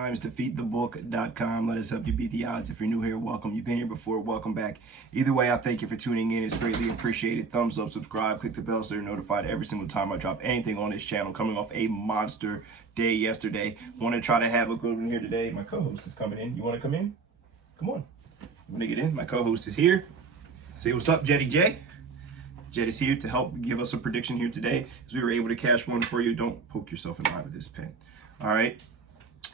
Dimes, defeatthebook.com. Let us help you beat the odds. If you're new here, welcome. You've been here before, welcome back. Either way, I thank you for tuning in. It's greatly appreciated. Thumbs up, subscribe, click the bell so you're notified every single time I drop anything on this channel. Coming off a monster day yesterday. Want to try to have a good one here today. My co-host is coming in. You want to come in? Come on. You want to get in? My co-host is here. Say what's up, Jetty J. Jet is here to help give us a prediction here today, as we were able to cash one for you. Don't poke yourself in the eye with this pen. All right.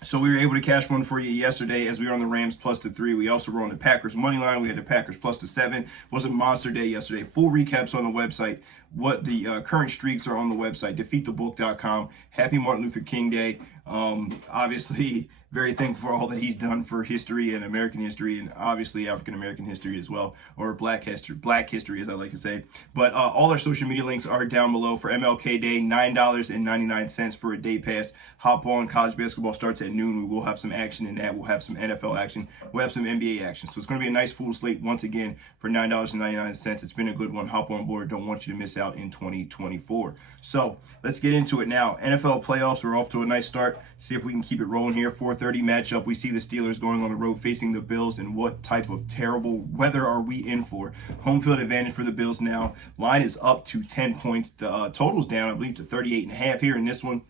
So we were able to cash one for you yesterday as we were on the Rams +3. We also were on the Packers money line. We had the Packers +7. Was a monster day yesterday. Full recaps on the website. What the current streaks are on the website, defeatthebook.com. Happy Martin Luther King Day. Obviously, very thankful for all that he's done for history and American history, and obviously African American history as well, or black history as I like to say. But all our social media links are down below. For MLK Day, $9.99 for a day pass. Hop on. College basketball starts at noon. We will have some action in that. We'll have some NFL action. We'll have some NBA action. So it's going to be a nice full slate once again for $9.99. It's been a good one. Hop on board. Don't want you to miss out in 2024. So let's get into it now. NFL playoffs, we're off to a nice start. See if we can keep it rolling here. 4:30 matchup. We see the Steelers going on the road facing the Bills, and what type of terrible weather are we in for? Home field advantage for the Bills now. Line is up to 10 points. The total's down, I believe, to 38.5 here in this one.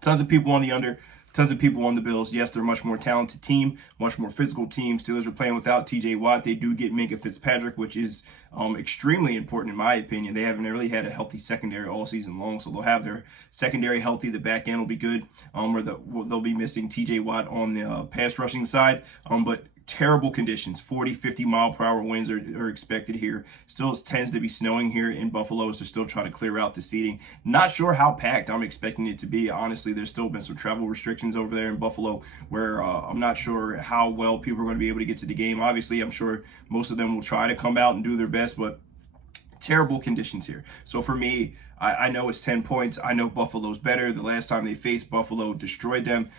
Tons of people on the under. Tons of people on the Bills. Yes, they're a much more talented team, much more physical team. Steelers are playing without TJ Watt. They do get Minkah Fitzpatrick, which is extremely important in my opinion. They haven't really had a healthy secondary all season long, so they'll have their secondary healthy. The back end will be good. They'll be missing TJ Watt on the pass rushing side, but terrible conditions. 40, 50 mile per hour winds are expected here. Still tends to be snowing here in Buffalo, so still trying to clear out the seating. Not sure how packed I'm expecting it to be. Honestly, there's still been some travel restrictions over there in Buffalo where I'm not sure how well people are going to be able to get to the game. Obviously, I'm sure most of them will try to come out and do their best, but terrible conditions here. So for me, I know it's 10 points. I know Buffalo's better. The last time they faced Buffalo, destroyed them.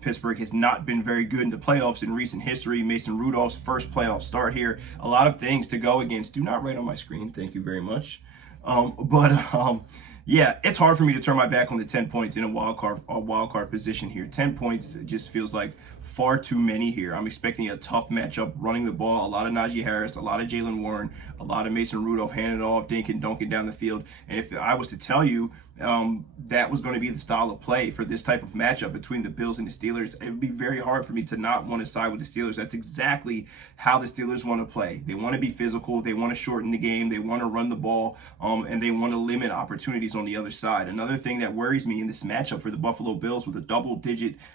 Pittsburgh has not been very good in the playoffs in recent history. Mason Rudolph's first playoff start here. A lot of things to go against. Do not write on my screen. Thank you very much. Yeah, it's hard for me to turn my back on the 10 points in a wild card position here. 10 points just feels like far too many here. I'm expecting a tough matchup, running the ball, a lot of Najee Harris, a lot of Jalen Warren, a lot of Mason Rudolph handing it off, dunking down the field. And if I was to tell you that was going to be the style of play for this type of matchup between the Bills and the Steelers, it would be very hard for me to not want to side with the Steelers. That's exactly how the Steelers want to play. They want to be physical. They want to shorten the game. They want to run the ball, and they want to limit opportunities on the other side. Another thing that worries me in this matchup for the Buffalo Bills with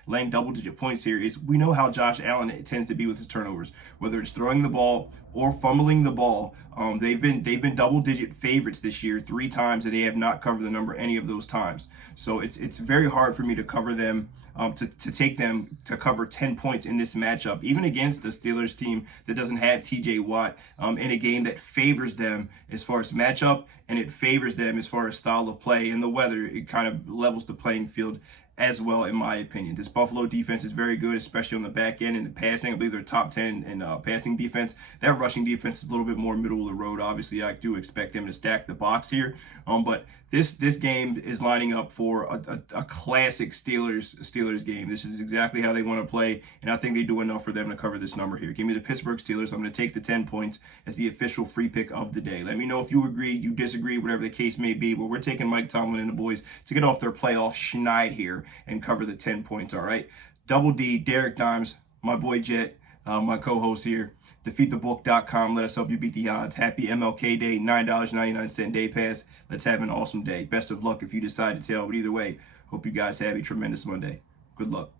laying double-digit points here is we know how Josh Allen tends to be with his turnovers, whether it's throwing the ball or fumbling the ball. They've been double-digit favorites this year 3 times, and they have not covered the number any of those times. So it's very hard for me to cover them, to take them to cover 10 points in this matchup, even against the Steelers team that doesn't have TJ Watt, in a game that favors them as far as matchup, and it favors them as far as style of play, and the weather, it kind of levels the playing field as well, in my opinion. This Buffalo defense is very good, especially on the back end and the passing. I believe they're top 10 in passing defense. That rushing defense is a little bit more middle of the road. Obviously, I do expect them to stack the box here. But this game is lining up for a classic Steelers game. This is exactly how they want to play, and I think they do enough for them to cover this number here. Give me the Pittsburgh Steelers. I'm going to take the 10 points as the official free pick of the day. Let me know if you agree, you disagree, whatever the case may be. But we're taking Mike Tomlin and the boys to get off their playoff schneid here and cover the 10 points, all right? Double D, Derek Dimes, my boy Jet, my co-host here. Defeatthebook.com. Let us help you beat the odds. Happy MLK Day, $9.99 day pass. Let's have an awesome day. Best of luck if you decide to tail. But either way, hope you guys have a tremendous Monday. Good luck.